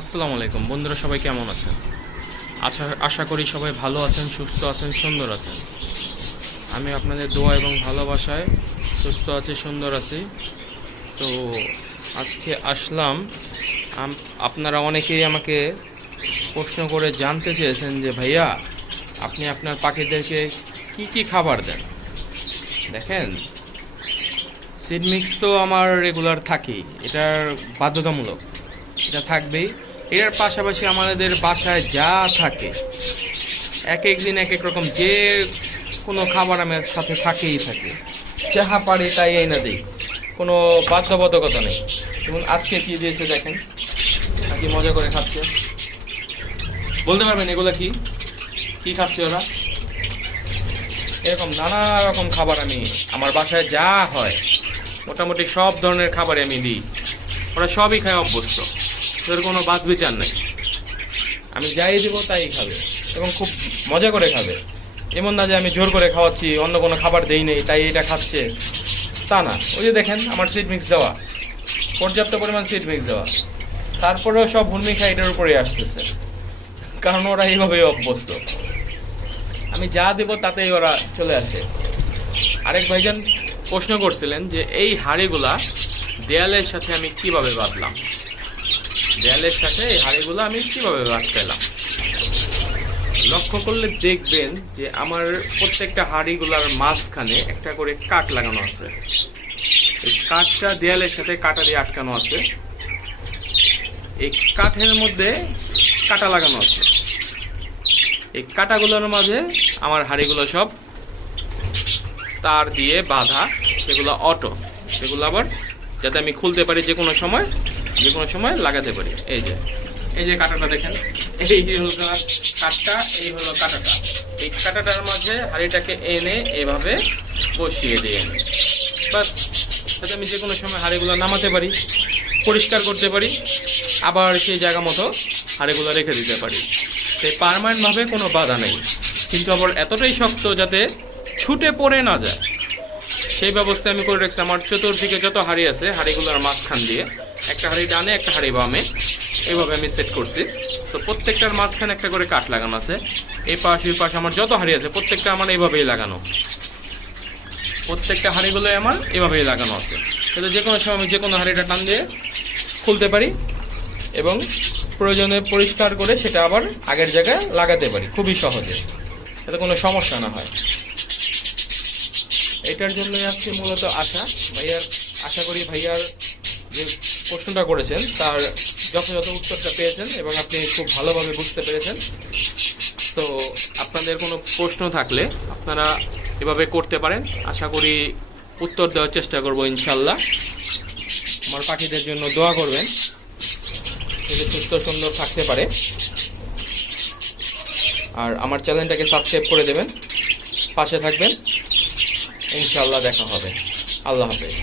আসসালামু আলাইকুম বন্ধুরা, সবাই কেমন আছেন? আশা করি সবাই ভালো আছেন, সুস্থ আছেন, সুন্দর আছেন। আমি আপনাদের দোয়া এবং ভালোবাসায় সুস্থ আছি, সুন্দর আছি। তো আজকে আসলাম, আপনারা অনেকেই আমাকে প্রশ্ন করে জানতে চেয়েছেন যে ভাইয়া, আপনি আপনার পাখিদেরকে কি কি খাবার দেন। দেখেন, সিড মিক্স তো আমার রেগুলার থাকেই, এটার বাধ্যতামূলক, এটা থাকবেই। এর পাশাপাশি আমাদের বাসায় যা থাকে এক এক দিন এক এক রকম যে কোনো খাবার আমার সাথে থাকেই থাকে, যাহা পারি তাই এনে দিই, কোনো বাধ্যবাধকতা নেই। এবং আজকে কি দিয়েছে দেখেন, আর কি মজা করে খাচ্ছে। বলতে পারবেন এগুলো কি কি খাচ্ছে ওরা? এরকম নানা রকম খাবার আমি আমার বাসায় যা হয় মোটামুটি সব ধরনের খাবারই আমি দিই। ওরা সবই খায়, অভ্যস্ত, ওদের কোনো বাদ বিচার নাই। আমি যাই দেবো তাই খাবে এবং খুব মজা করে খাবে। এমন না যে আমি জোর করে খাওয়াচ্ছি, অন্য কোনো খাবার দেই নেই তাই এটা খাচ্ছে, তা না। ওই যে দেখেন আমার সিড মিক্স দেওয়া, পর্যাপ্ত পরিমাণ সিড মিক্স দেওয়া, তারপরেও সব ভূমি খায় এটার উপরেই আসতেছে, কারণ ওরা এইভাবেই অভ্যস্ত। আমি যা দেবো তাতেই ওরা চলে আসে। আরেক ভাইজান প্রশ্ন করছিলেন যে এই হাঁড়িগুলা দেয়ালের সাথে আমি কিভাবে বাঁধলাম, দেয়ালের সাথে এই হাঁড়িগুলো আমি কিভাবে বাঁধতে এলাম। লক্ষ্য করলে দেখবেন যে আমার প্রত্যেকটা হাঁড়িগুলার মাঝখানে একটা করে কাঠ লাগানো আছে। এই কাঠটা দেয়ালের সাথে কাটা দিয়ে আটকানো আছে। এই কাঠের মধ্যে কাটা লাগানো আছে। এই কাটাগুলোর মাঝে আমার হাঁড়িগুলো সব তার দিয়ে বাঁধা, সেগুলো অটো, সেগুলো আবার যাতে আমি খুলতে পারি যে কোনো সময় লাগাতে পারি। এই যে কাঁটাটা দেখেন, এই হলো কাঠটা, এই হলো কাঁটাটা। এই কাঁটাটার মাঝে হাঁড়িটাকে এনে এভাবে বসিয়ে দিয়ে বাস, যাতে আমি যে কোনো সময় হাঁড়িগুলো নামাতে পারি, পরিষ্কার করতে পারি, আবার সেই জায়গা মতো হাঁড়িগুলো রেখে দিতে পারি। সেই পার্মানেন্টভাবে কোনো বাধা নেই, কিন্তু আবার এতটাই শক্ত যাতে ছুটে পড়ে না যায়, সেই ব্যবস্থা আমি করে রাখছি। আমার চতুর্দিকে যত হাঁড়ি আছে, হাঁড়িগুলোর মাঝখান দিয়ে একটা হাঁড়ি ডানে একটা হাঁড়ি বামে এইভাবে আমি সেট করছি। তো প্রত্যেকটার মাঝখানে একটা করে কাঠ লাগানো আছে। এই পাশে আমার যত হাঁড়ি আছে প্রত্যেকটা আমার এইভাবেই লাগানো, প্রত্যেকটা হাঁড়িগুলোই আমার এভাবেই লাগানো আছে, যাতে যে কোনো সময় আমি যে কোনো হাঁড়িটা টান দিয়ে খুলতে পারি এবং প্রয়োজনে পরিষ্কার করে সেটা আবার আগের জায়গায় লাগাতে পারি খুবই সহজে, যাতে কোনো সমস্যা না হয়। এটার জন্যই আজকে মূলত আশা করি ভাইয়ার যে প্রশ্নটা করেছেন তার যথাযথ উত্তরটা পেয়েছেন এবং আপনি খুব ভালোভাবে বুঝতে পেরেছেন। তো আপনাদের কোনো প্রশ্ন থাকলে আপনারা এভাবে করতে পারেন, আশা করি উত্তর দেওয়ার চেষ্টা করব ইনশাল্লাহ। আমার পাখিদের জন্য দোয়া করবেন যাতে সুস্থ সুন্দর থাকতে পারে, আর আমার চ্যানেলটাকে সাবস্ক্রাইব করে দেবেন, পাশে থাকবেন। ইনশাআল্লাহ দেখা হবে। আল্লাহ হাফেজ।